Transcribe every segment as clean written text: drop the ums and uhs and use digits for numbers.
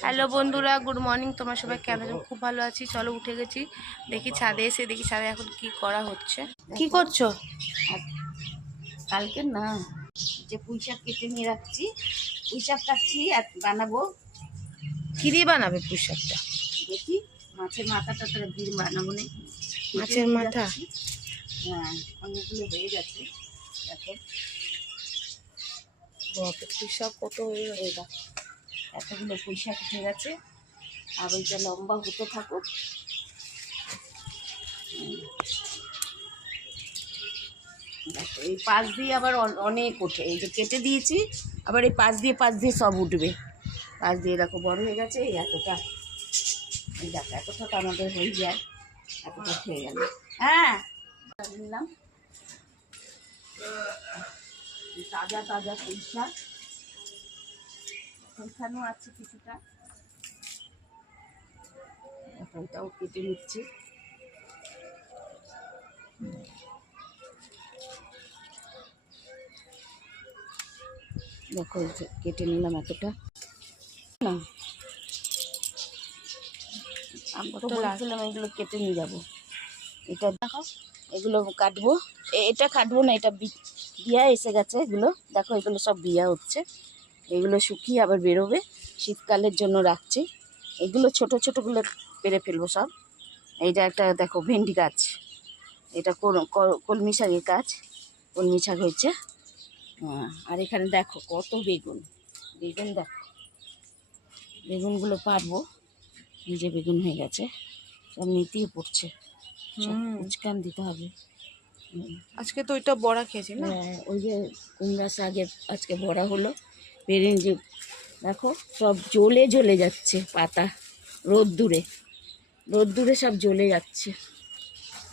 Hello বন্ধুরা, good morning. তোমরা সবাই কেমন আছো? খুব ভালো আছি। চলো উঠে গেছি, দেখি ছাদে এসে দেখি ছাদে এখন কি করা হচ্ছে। কি করছো? কালকে না, যে পুঁই শাক কেটে নিয়ে রাখছি, পুঁই শাক কাটছি আর বানাবো। কি দিয়ে বানাবে পুঁই শাকটা? দেখি মাছের মাথাটা দিয়ে বানাবো নাকি। মাছের মাথা? হ্যাঁ, অনেকগুলো হয়ে গেছে। দেখো পুঁই শাক কত হয়ে গেছে। এতগুলো পুঁই শাক উঠে গেছে, আর ওইটা লম্বা হতে থাকুক। এই পাশ দিয়ে আবার অনেক ওঠে, এই যে কেটে দিয়েছি, আবার এই পাশ দিয়ে সব উঠবে। পাশ দিয়ে এরকম বড় হয়ে গেছে, এই এতটা, এই দেখো এতটা তো আমাদের হয়ে যায়, এতটা হয়ে গেল। হ্যাঁ নিলাম তাজা তাজা পুঁই শাক, এখানেও আছে কিছুটা, এটাও কেটে নিচ্ছি। দেখো কেটে নিলাম এতটা। না আমরা তো বলছিলাম এগুলো কেটে নিয়ে যাবো। এটা দেখো, এগুলো কাটবো, এটা কাটবো না, এটা বিয়া এসে গেছে। এগুলো দেখো, এগুলো সব বিয়া হচ্ছে, এগুলো শুকিয়ে আবার বেরোবে, শীতকালের জন্য রাখছি। এগুলো ছোট ছোটোগুলো পেরে ফেলবো সব। এইটা একটা দেখো ভেন্ডি গাছ, এটা কলমি শাকের গাছ, কলমি শাক হয়েছে। আর এখানে দেখো কত বেগুন, বেগুন দেখো, বেগুনগুলো পারবো, নিজে বেগুন হয়ে গেছে, সব নিতেই পড়ছে, উচকান দিতে হবে। আজকে তো ওইটা বড়া খেয়েছি না? হ্যাঁ, ওই যে কুমড়া শাকের আজকে বড়া হলো। যে দেখো সব জ্বলে জ্বলে যাচ্ছে পাতা, রোদ্দুরে সব জ্বলে যাচ্ছে।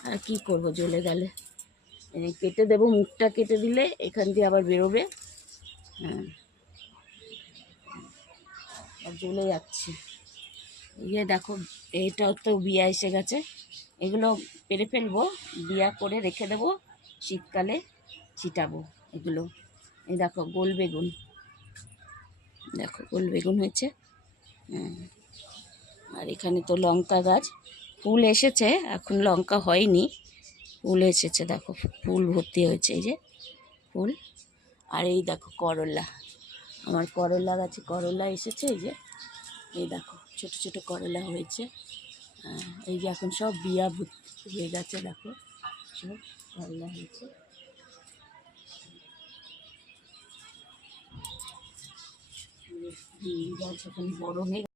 আর কি করব, জ্বলে গেলে কেটে দেবো, মুখটা কেটে দিলে এখান দিয়ে আবার বেরোবে। হ্যাঁ, আর জ্বলে যাচ্ছে। ইয়ে দেখো, এইটাও তো বিয়া এসে গেছে, এগুলো পেরে ফেলবো, বিয়া করে রেখে দেবো, শীতকালে ছিটাবো এগুলো। এই দেখো গোল বেগুন, দেখো গোল বেগুন হয়েছে। হ্যাঁ, আর এখানে তো লঙ্কা গাছ, ফুল এসেছে, এখন লঙ্কা হয়নি, ফুল এসেছে, দেখো ফুল ভর্তি হয়েছে, এই যে ফুল। আর এই দেখো করলা, আমার করলা গাছে করলা এসেছে, এই যে এই দেখো ছোট ছোট করলা হয়েছে। এই যে এখন সব বিয়া হয়ে গেছে, দেখো সব করলা হয়েছে। গাছ এখন বড় হয়ে